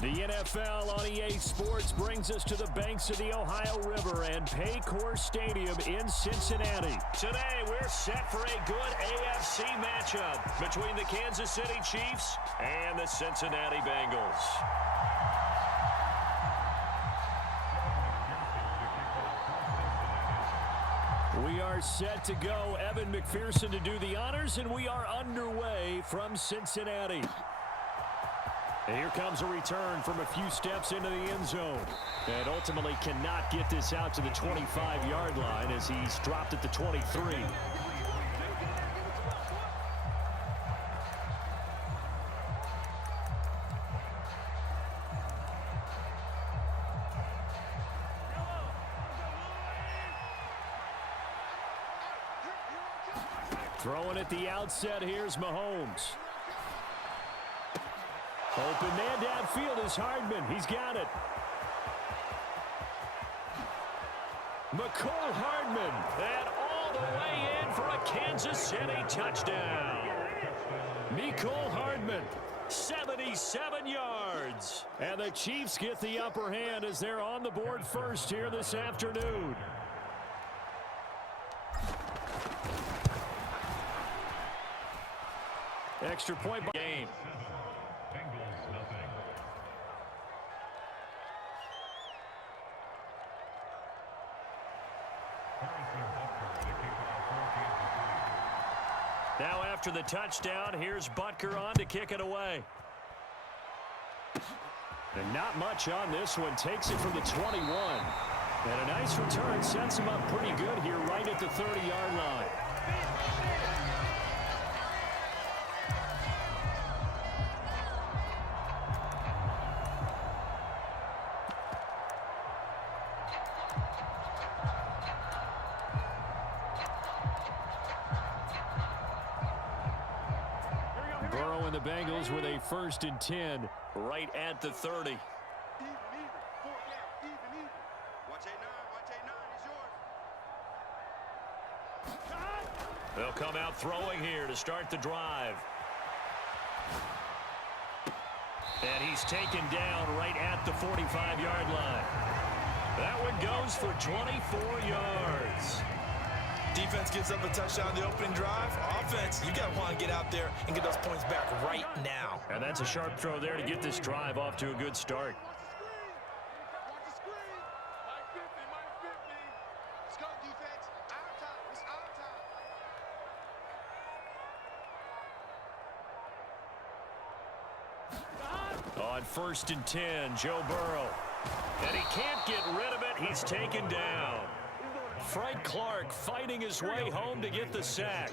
The NFL on EA Sports brings us to the banks of the Ohio River and Paycor Stadium in Cincinnati. Today, we're set for a good AFC matchup between the Kansas City Chiefs and the Cincinnati Bengals. We are set to go. Evan McPherson to do the honors, and we are underway from Cincinnati. And here comes a return from a few steps into the end zone. And ultimately cannot get this out to the 25-yard line as he's dropped at the 23. Throwing at the outset, here's Mahomes. Open man downfield is Hardman. He's got it. McCole Hardman. And all the way in for a Kansas City touchdown. McCole Hardman, 77 yards. And the Chiefs get the upper hand as they're on the board first here this afternoon. Extra point by game. Bengals nothing. Now after the touchdown, here's Butker on to kick it away. And not much on this one. Takes it from the 21. And a nice return sets him up pretty good here right at the 30-yard line. Burrow and the Bengals with a 1st and 10 right at the 30. They'll come out throwing here to start the drive. And he's taken down right at the 45-yard line. That one goes for 24 yards. Defense gets up a touchdown the opening drive. Offense, you got to want to get out there and get those points back right now. And that's a sharp throw there to get this drive off to a good start. On 1st and 10, Joe Burrow. And he can't get rid of it. He's taken down. Frank Clark fighting his way home to get the sack.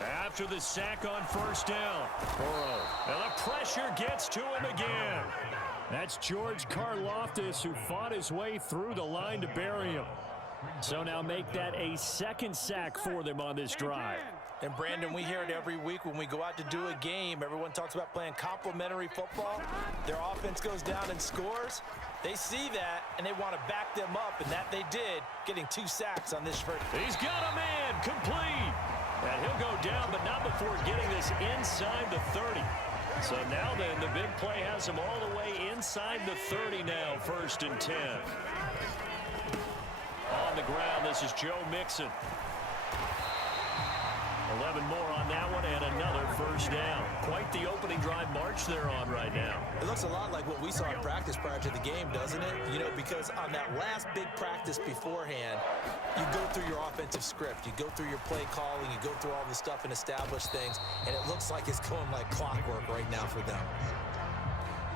After the sack on 1st down, Burrow. And the pressure gets to him again. That's George Karlaftis, who fought his way through the line to bury him. So now make that a 2nd sack for them on this drive. And Brandon, we hear it every week when we go out to do a game. Everyone talks about playing complementary football. Their offense goes down and scores. They see that, and they want to back them up, and that they did, getting 2 sacks on this first. He's got a man, complete. And he'll go down, but not before getting this inside the 30. So now then, the big play has him all the way inside the 30 now, 1st and 10. On the ground, this is Joe Mixon. 11 more on that one and another 1st down. Quite the opening drive march they're on right now. It looks a lot like what we saw in practice prior to the game, doesn't it? You know, because on that last big practice beforehand, you go through your offensive script. You go through your play calling. You go through all the stuff and establish things. And it looks like it's going like clockwork right now for them.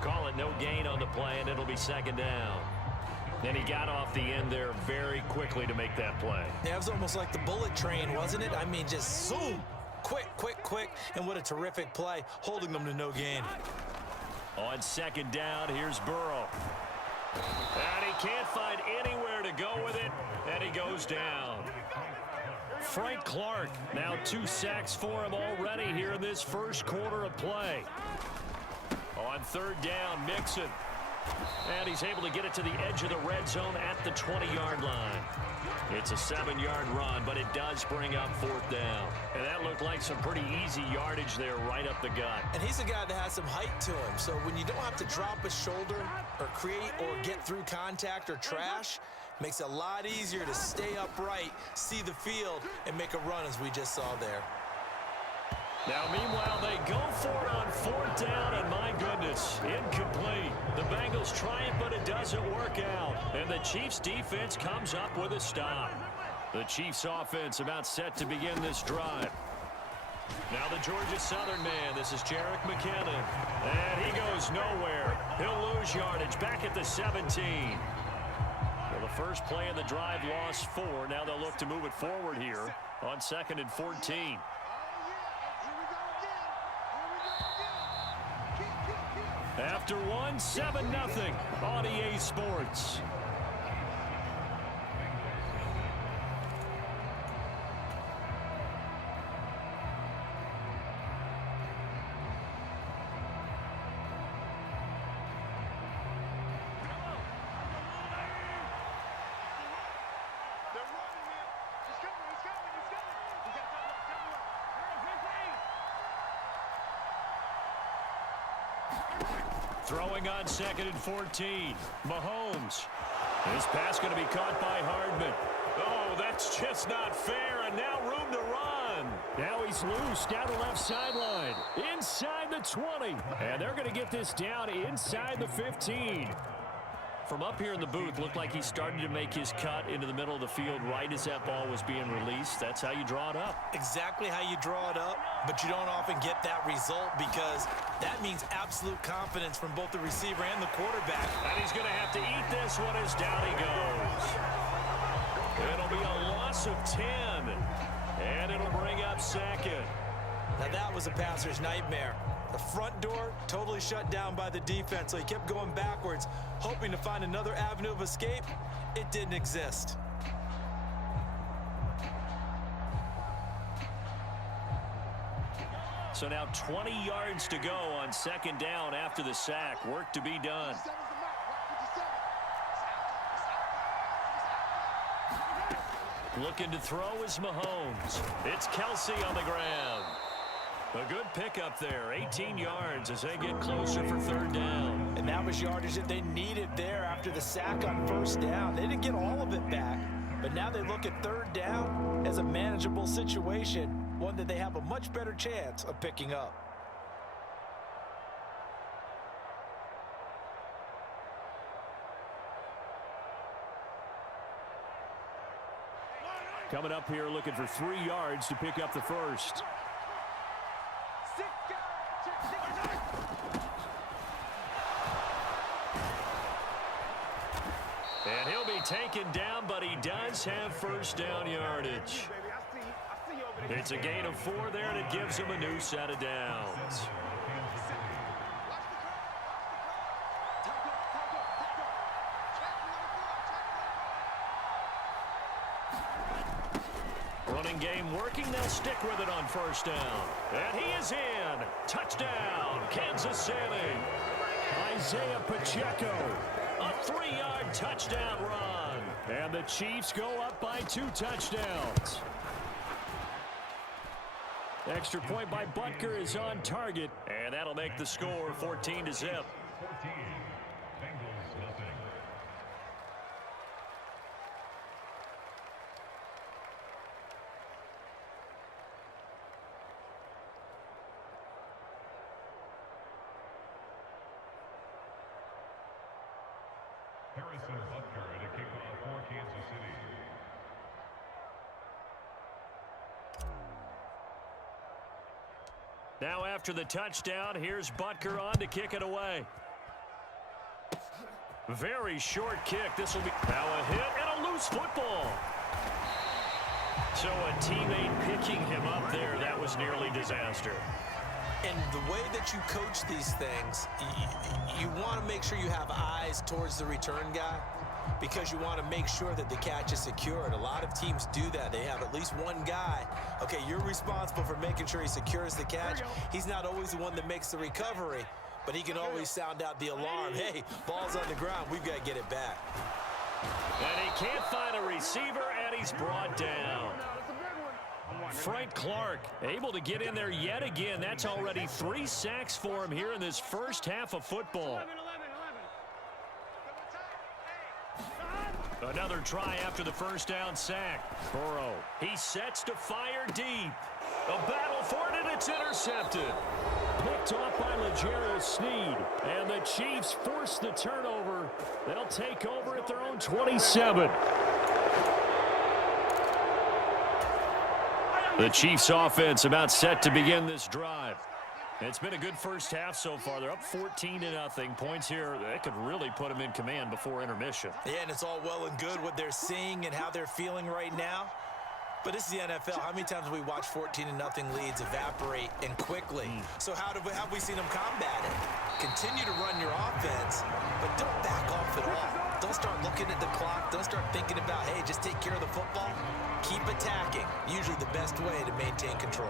Call it no gain on the play, and it'll be 2nd down. And he got off the end there very quickly to make that play. Yeah, it was almost like the bullet train, wasn't it? I mean, just zoom. Quick, quick, quick. And what a terrific play, holding them to no gain. On 2nd down, here's Burrow. And he can't find anywhere to go with it, and he goes down. Frank Clark, now 2 sacks for him already here in this 1st quarter of play. On 3rd down, Mixon. And he's able to get it to the edge of the red zone at the 20-yard line. It's a 7-yard run, but it does bring up 4th down. And that looked like some pretty easy yardage there right up the gut. And he's a guy that has some height to him, so when you don't have to drop a shoulder or create or get through contact or trash, makes it a lot easier to stay upright, see the field, and make a run as we just saw there. Now, meanwhile, they go for it on 4th down, and my goodness, incomplete. The Bengals try it, but it doesn't work out. And the Chiefs' defense comes up with a stop. The Chiefs' offense about set to begin this drive. Now the Georgia Southern man, this is Jerick McKinnon. And he goes nowhere. He'll lose yardage back at the 17. Well, the first play of the drive lost 4. Now they'll look to move it forward here on 2nd and 14. After 1, 7-0 on EA Sports. Throwing on 2nd and 14. Mahomes. This pass going to be caught by Hardman. Oh, that's just not fair, and now room to run. Now he's loose down the left sideline. Inside the 20. And they're going to get this down inside the 15. From up here in the booth, looked like he started to make his cut into the middle of the field right as that ball was being released. That's how you draw it up. Exactly how you draw it up, but you don't often get that result because that means absolute confidence from both the receiver and the quarterback. And he's going to have to eat this one as down he goes. It'll be a loss of 10, and it'll bring up 2nd. Now that was a passer's nightmare. The front door totally shut down by the defense, so he kept going backwards, hoping to find another avenue of escape. It didn't exist. So now 20 yards to go on 2nd down after the sack. Work to be done. Looking to throw is Mahomes. It's Kelsey on the ground. A good pickup there, 18 yards as they get closer for 3rd down. And that was yardage that they needed there after the sack on 1st down. They didn't get all of it back, but now they look at 3rd down as a manageable situation, one that they have a much better chance of picking up. Coming up here looking for 3 yards to pick up the first. And he'll be taken down, but he does have 1st down yardage. It's a gain of 4 there, and it gives him a new set of downs. Running game working. They'll stick with it on 1st down. And he is in. Touchdown, Kansas City. Isaiah Pacheco. A 3-yard touchdown run. And the Chiefs go up by 2 touchdowns. Extra point by Butker is on target. And that'll make the score 14-0. 14. Bengals nothing. Harrison Butker at a kickoff for Kansas City. Now after the touchdown, here's Butker on to kick it away. Very short kick. This will be now a hit and a loose football. So a teammate picking him up there, that was nearly disaster. And the way that you coach these things, you want to make sure you have eyes towards the return guy because you want to make sure that the catch is secured. A lot of teams do that. They have at least one guy. Okay, you're responsible for making sure he secures the catch. He's not always the one that makes the recovery, but he can always sound out the alarm. Hey, ball's on the ground. We've got to get it back. And he can't find a receiver, and he's brought down. Frank Clark able to get in there yet again. That's already 3 sacks for him here in this first half of football. Another try after the first down sack. Burrow, he sets to fire deep. A battle for it, and it's intercepted. Picked off by L'Jarius Sneed. And the Chiefs force the turnover. They'll take over at their own 27. The Chiefs offense about set to begin this drive. It's been a good first half so far. They're up 14-0. Points here, that could really put them in command before intermission. Yeah, and it's all well and good what they're seeing and how they're feeling right now. But this is the NFL. How many times have we watched 14-0 leads evaporate and quickly? So how have we seen them combat it? Continue to run your offense, but don't back off at all. Don't start looking at the clock. Don't start thinking about, hey, just take care of the football. Keep attacking. Usually the best way to maintain control.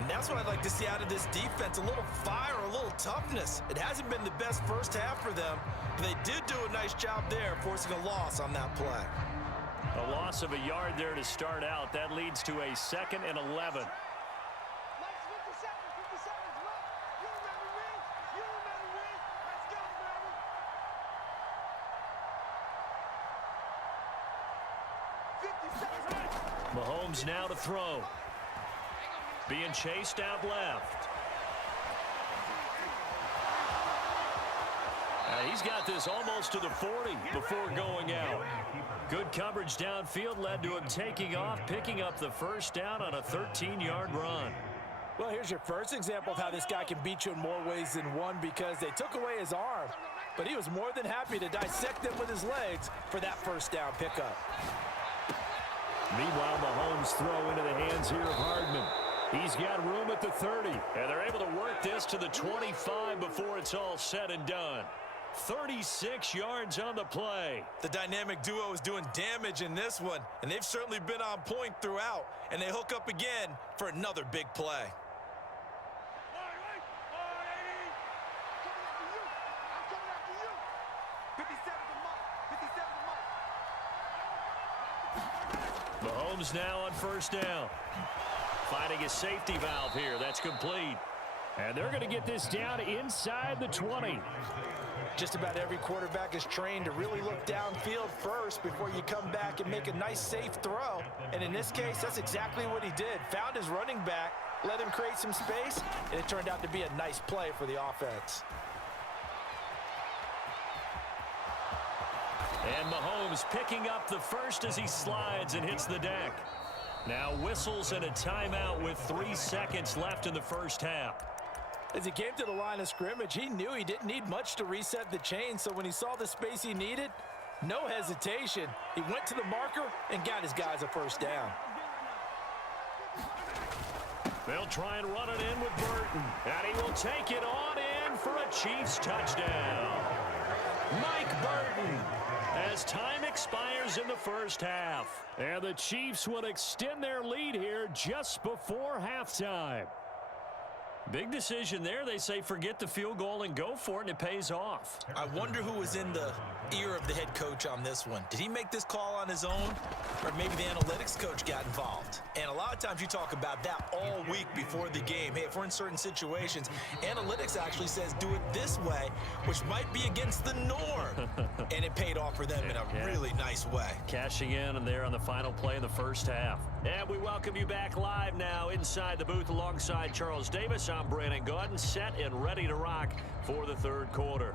And that's what I'd like to see out of this defense, a little fire, a little toughness. It hasn't been the best first half for them, but they did do a nice job there, forcing a loss on that play. A loss of a yard there to start out. That leads to a 2nd and 11. Mahomes now to throw. Being chased out left. He's got this almost to the 40 before going out. Good coverage downfield led to him taking off, picking up the first down on a 13-yard run. Well, here's your first example of how this guy can beat you in more ways than one, because they took away his arm, but he was more than happy to dissect them with his legs for that first down pickup. Meanwhile, Mahomes throw into the hands here of Hardman. He's got room at the 30, and they're able to work this to the 25 before it's all said and done. 36 yards on the play. The dynamic duo is doing damage in this one, and they've certainly been on point throughout, and they hook up again for another big play. Mahomes now on first down. Finding a safety valve here. That's complete. And they're going to get this down inside the 20. Just about every quarterback is trained to really look downfield first before you come back and make a nice, safe throw. And in this case, that's exactly what he did. Found his running back, let him create some space, and it turned out to be a nice play for the offense. And Mahomes picking up the first as he slides and hits the deck. Now whistles and a timeout with 3 seconds left in the first half. As he came to the line of scrimmage, he knew he didn't need much to reset the chain, so when he saw the space he needed, no hesitation. He went to the marker and got his guys a first down. They'll try and run it in with Burton, and he will take it on in for a Chiefs touchdown. Mike Burton, as time expires in the first half. And the Chiefs will extend their lead here just before halftime. Big decision there. They say forget the field goal and go for it, and it pays off. I wonder who was in the ear of the head coach on this one. Did he make this call on his own? Or maybe the analytics coach got involved? And a lot of times you talk about that all week before the game. Hey, if we're in certain situations, analytics actually says do it this way, which might be against the norm. And it paid off for them in a really nice way. Cashing in and there on the final play of the first half. And we welcome you back live now inside the booth alongside Charles Davis. I'm Brandon Gaudin, set and ready to rock for the third quarter.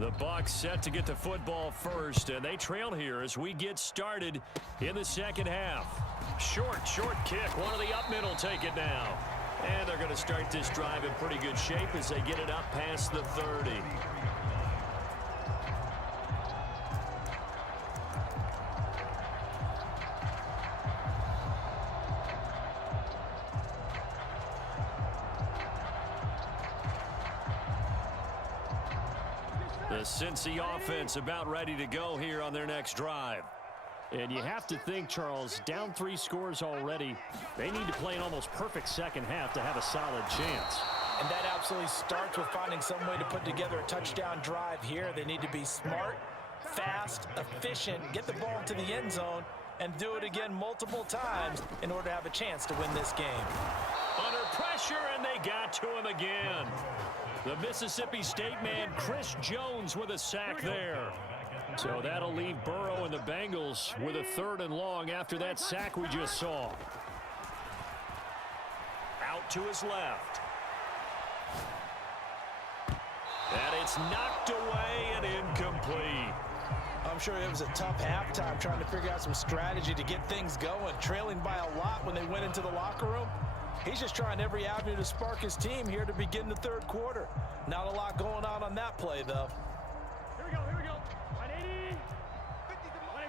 The Bucs set to get the football first, and they trail here as we get started in the second half. Short kick. One of the up middle take it now. And they're going to start this drive in pretty good shape as they get it up past the 30. The Cincy offense about ready to go here on their next drive. And you have to think, Charles, down 3 scores already. They need to play an almost perfect second half to have a solid chance. And that absolutely starts with finding some way to put together a touchdown drive here. They need to be smart, fast, efficient, get the ball to the end zone, and do it again multiple times in order to have a chance to win this game. Under pressure, and they got to him again. The Mississippi State man, Chris Jones, with a sack there. So that'll leave Burrow and the Bengals with a 3rd and long after that sack we just saw. Out to his left. And it's knocked away and incomplete. I'm sure it was a tough halftime trying to figure out some strategy to get things going, trailing by a lot when they went into the locker room. He's just trying every avenue to spark his team here to begin the 3rd quarter. Not a lot going on that play, though. Here we go, here we go. 180. 180. Pick up the ball. Hey,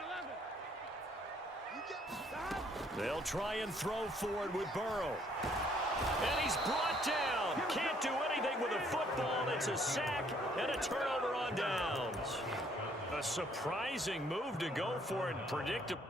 11. They'll try and throw forward with Burrow. And he's brought down. Can't do anything with a football. It's a sack and a turnover on downs. A surprising move to go for it. Predictable.